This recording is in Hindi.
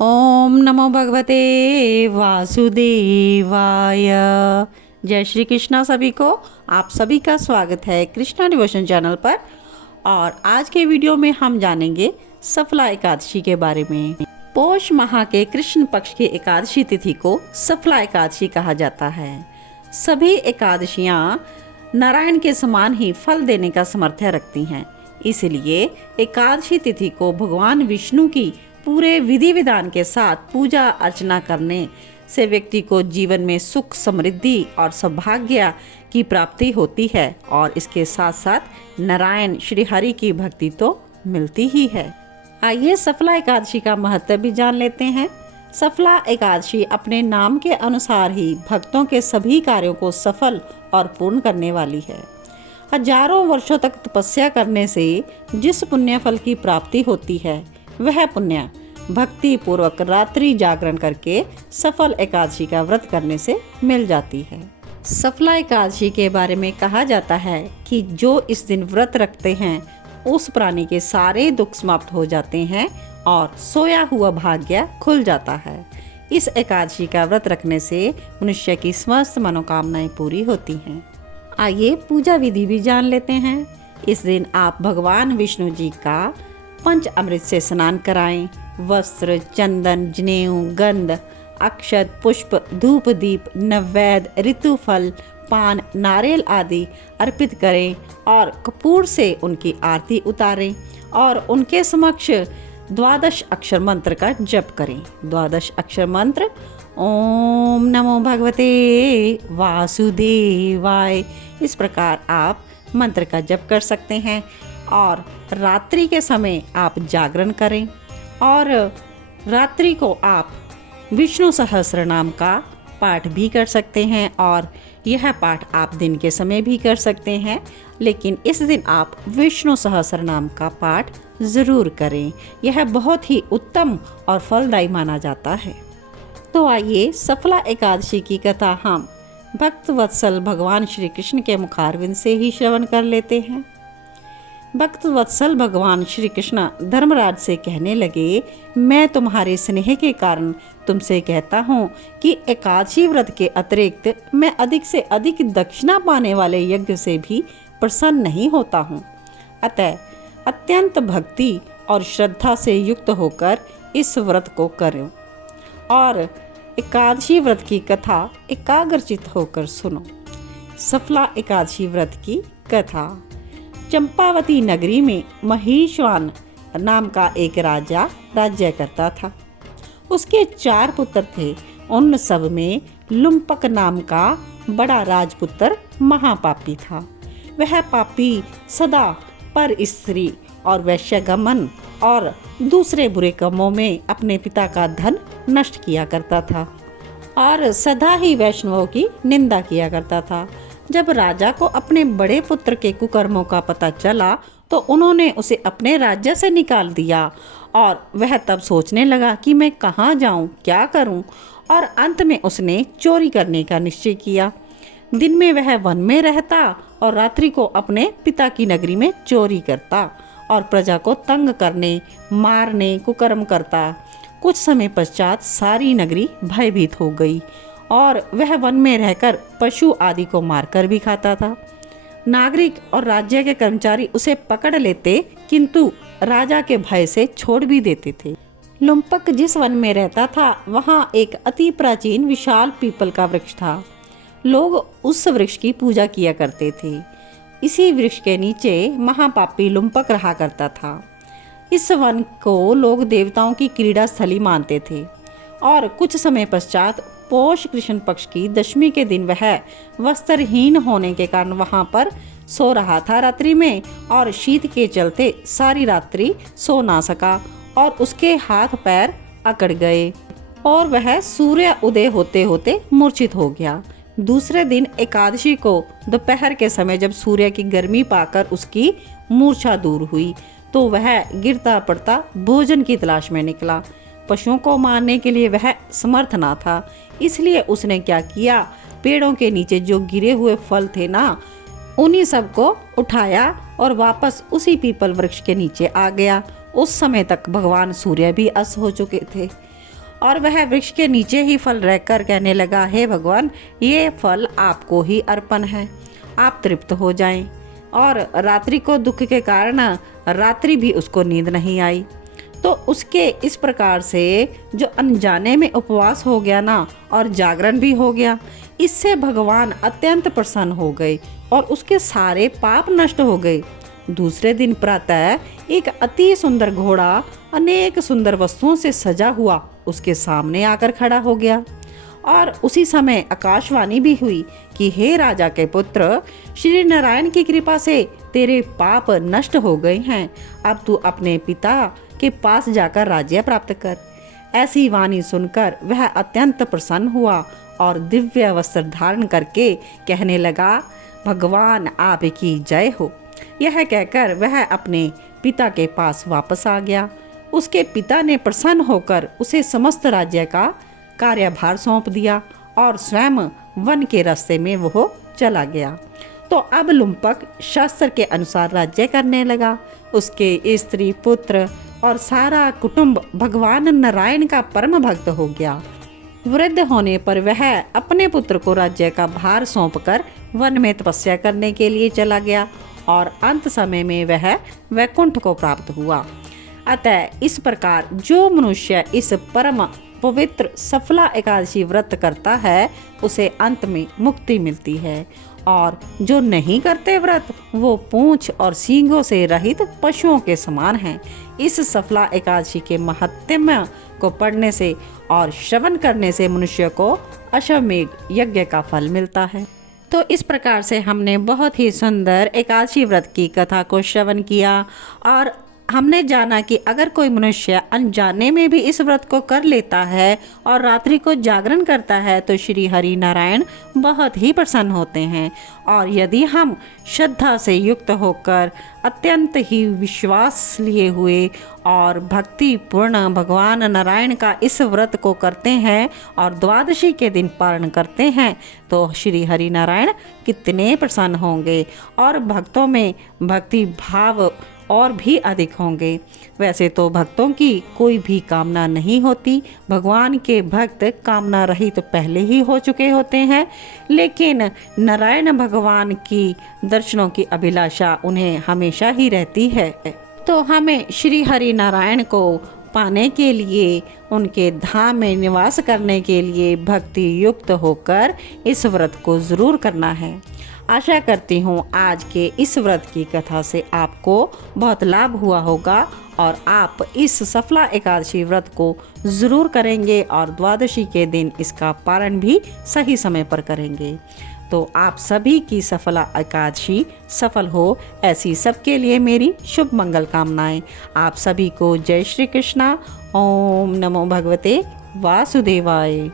ओम नमो भगवते वासुदेवाय। जय श्री कृष्णा सभी को। आप सभी का स्वागत है कृष्णा डिवोशन चैनल पर। और आज के वीडियो में हम जानेंगे सफला एकादशी के बारे में। पौष माह के कृष्ण पक्ष की एकादशी तिथि को सफला एकादशी कहा जाता है। सभी एकादशियाँ नारायण के समान ही फल देने का सामर्थ्य रखती हैं। इसलिए एकादशी तिथि को भगवान विष्णु की पूरे विधि विधान के साथ पूजा अर्चना करने से व्यक्ति को जीवन में सुख, समृद्धि और सौभाग्य की प्राप्ति होती है और इसके साथ साथ नारायण श्री हरि की भक्ति तो मिलती ही है। आइए सफला एकादशी का महत्व भी जान लेते हैं। सफला एकादशी अपने नाम के अनुसार ही भक्तों के सभी कार्यों को सफल और पूर्ण करने वाली है। हजारों वर्षों तक तपस्या करने से जिस पुण्य फल की प्राप्ति होती है वह पुण्य भक्ति पूर्वक रात्रि जागरण करके सफल एकादशी का व्रत करने से मिल जाती है। सफला एकादशी के बारे में कहा जाता है कि जो इस दिन व्रत रखते हैं उस प्राणी के सारे दुख समाप्त हो जाते हैं और सोया हुआ भाग्य खुल जाता है। इस एकादशी का व्रत रखने से मनुष्य की समस्त मनोकामनाएं पूरी होती हैं। आइए पूजा विधि भी जान लेते हैं। इस दिन आप भगवान विष्णु जी का पंच अमृत से स्नान कराएं। वस्त्र, चंदन, जनेऊ, गंध, अक्षत, पुष्प, धूप, दीप, नैवेद्य, ऋतुफल, पान, नारियल आदि अर्पित करें और कपूर से उनकी आरती उतारें और उनके समक्ष 12 अक्षर मंत्र का जप करें। 12 अक्षर मंत्र ओम नमो भगवते वासुदेवाय, इस प्रकार आप मंत्र का जप कर सकते हैं। और रात्रि के समय आप जागरण करें और रात्रि को आप विष्णु सहस्त्र नाम का पाठ भी कर सकते हैं और यह पाठ आप दिन के समय भी कर सकते हैं, लेकिन इस दिन आप विष्णु सहस्त्र नाम का पाठ ज़रूर करें। यह बहुत ही उत्तम और फलदायी माना जाता है। तो आइए सफला एकादशी की कथा हम भक्त वत्सल भगवान श्री कृष्ण के मुखारविंद से ही श्रवण कर लेते हैं। भक्त वत्सल भगवान श्री कृष्ण धर्मराज से कहने लगे, मैं तुम्हारे स्नेह के कारण तुमसे कहता हूँ कि एकादशी व्रत के अतिरिक्त मैं अधिक से अधिक दक्षिणा पाने वाले यज्ञ से भी प्रसन्न नहीं होता हूँ। अतः अत्यंत भक्ति और श्रद्धा से युक्त होकर इस व्रत को करो और एकादशी व्रत की कथा एकाग्रचित होकर सुनो। सफला एकादशी व्रत की कथा। चंपावती नगरी में महिष्वान नाम का एक राजा राज्य करता था। उसके 4 पुत्र थे। उन सब में लुम्पक नाम का बड़ा राजपुत्र महापापी था। वह पापी सदा पर स्त्री और वैश्यगमन और दूसरे बुरे कामों में अपने पिता का धन नष्ट किया करता था और सदा ही वैष्णवों की निंदा किया करता था। जब राजा को अपने बड़े पुत्र के कुकर्मों का पता चला तो उन्होंने उसे अपने राज्य से निकाल दिया और वह तब सोचने लगा कि मैं कहाँ जाऊँ, क्या करूँ, और अंत में उसने चोरी करने का निश्चय किया। दिन में वह वन में रहता और रात्रि को अपने पिता की नगरी में चोरी करता और प्रजा को तंग करने, मारने, कुकर्म करता। कुछ समय पश्चात सारी नगरी भयभीत हो गई और वह वन में रहकर पशु आदि को मारकर भी खाता था। नागरिक और राज्य के कर्मचारी उसे पकड़ लेते किंतु राजा के भय से छोड़ भी देते थे। लुम्पक जिस वन में रहता था वहाँ एक अति प्राचीन विशाल पीपल का वृक्ष था। लोग उस वृक्ष की पूजा किया करते थे। इसी वृक्ष के नीचे महापापी लुम्पक रहा करता था। इस वन को लोग देवताओं की क्रीड़ा स्थली मानते थे और कुछ समय पश्चात पौष कृष्ण पक्ष की दशमी के दिन वह वस्त्रहीन होने के कारण वहां पर सो रहा था रात्रि में और शीत के चलते सारी रात्रि सो ना सका और उसके हाथ पैर अकड़ गए और वह सूर्य उदय होते होते मूर्छित हो गया। दूसरे दिन एकादशी को दोपहर के समय जब सूर्य की गर्मी पाकर उसकी मूर्छा दूर हुई तो वह गिरता पड़ता भोजन की तलाश में निकला। पशुओं को मारने के लिए वह समर्थ ना था, इसलिए उसने क्या किया, पेड़ों के नीचे जो गिरे हुए फल थे ना, उन्हीं सब को उठाया और वापस उसी पीपल वृक्ष के नीचे आ गया। उस समय तक भगवान सूर्य भी अस्त हो चुके थे। और वह वृक्ष के नीचे ही फल रहकर कहने लगा, हे भगवान, ये फल आपको ही अर्पण है, आप तृप्त हो जाएं। और रात्रि को दुख के कारण रात्रि भी उसको नींद नहीं आई। तो उसके इस प्रकार से जो अनजाने में उपवास हो गया ना, और जागरण भी हो गया, इससे भगवान अत्यंत प्रसन्न हो गए और उसके सारे पाप नष्ट हो गए। दूसरे दिन प्रातः एक अति सुंदर घोड़ा अनेक सुंदर वस्तुओं से सजा हुआ उसके सामने आकर खड़ा हो गया। और उसी समय आकाशवाणी भी हुई कि हे राजा के पुत्र, श्री नारायण की कृपा से तेरे पाप नष्ट हो गए हैं, अब तू अपने पिता के पास जाकर राज्य प्राप्त कर। ऐसी वाणी सुनकर वह अत्यंत प्रसन्न हुआ और दिव्य वस्त्र धारण करके कहने लगा, भगवान आपकी जय हो। यह कहकर वह अपने पिता के पास वापस आ गया। उसके पिता ने प्रसन्न होकर उसे समस्त राज्य का कार्यभार सौंप दिया और स्वयं वन के रास्ते में वह चला गया। तो अब लुम्पक शास्त्र के अनुसार राज्य करने लगा। उसके स्त्री, पुत्र और सारा कुटुंब भगवान नारायण का परम भक्त हो गया। वृद्ध होने पर वह अपने पुत्र को राज्य का भार सौंपकर वन में तपस्या करने के लिए चला गया और अंत समय में वह वैकुंठ को प्राप्त हुआ। अतः इस प्रकार जो मनुष्य इस परम पवित्र सफला एकादशी व्रत करता है उसे अंत में मुक्ति मिलती है, और जो नहीं करते व्रत वो पूंछ और सींगों से रहित पशुओं के समान हैं। इस सफला एकादशी के महात्म्य को पढ़ने से और श्रवण करने से मनुष्य को अश्वमेध यज्ञ का फल मिलता है। तो इस प्रकार से हमने बहुत ही सुंदर एकादशी व्रत की कथा को श्रवण किया और हमने जाना कि अगर कोई मनुष्य अनजाने में भी इस व्रत को कर लेता है और रात्रि को जागरण करता है तो श्री हरि नारायण बहुत ही प्रसन्न होते हैं। और यदि हम श्रद्धा से युक्त होकर अत्यंत ही विश्वास लिए हुए और भक्ति पूर्ण भगवान नारायण का इस व्रत को करते हैं और द्वादशी के दिन पारण करते हैं तो श्री हरि नारायण कितने प्रसन्न होंगे और भक्तों में भक्ति भाव और भी अधिक होंगे। वैसे तो भक्तों की कोई भी कामना नहीं होती, भगवान के भक्त कामना रहित तो पहले ही हो चुके होते हैं, लेकिन नारायण भगवान की दर्शनों की अभिलाषा उन्हें हमेशा ही रहती है। तो हमें श्री हरि नारायण को पाने के लिए, उनके धाम में निवास करने के लिए भक्ति युक्त होकर इस व्रत को ज़रूर करना है। आशा करती हूँ आज के इस व्रत की कथा से आपको बहुत लाभ हुआ होगा और आप इस सफला एकादशी व्रत को ज़रूर करेंगे और द्वादशी के दिन इसका पारण भी सही समय पर करेंगे। तो आप सभी की सफला एकादशी सफल हो, ऐसी सबके लिए मेरी शुभ मंगल कामनाएं। आप सभी को जय श्री कृष्णा। ओम नमो भगवते वासुदेवाय।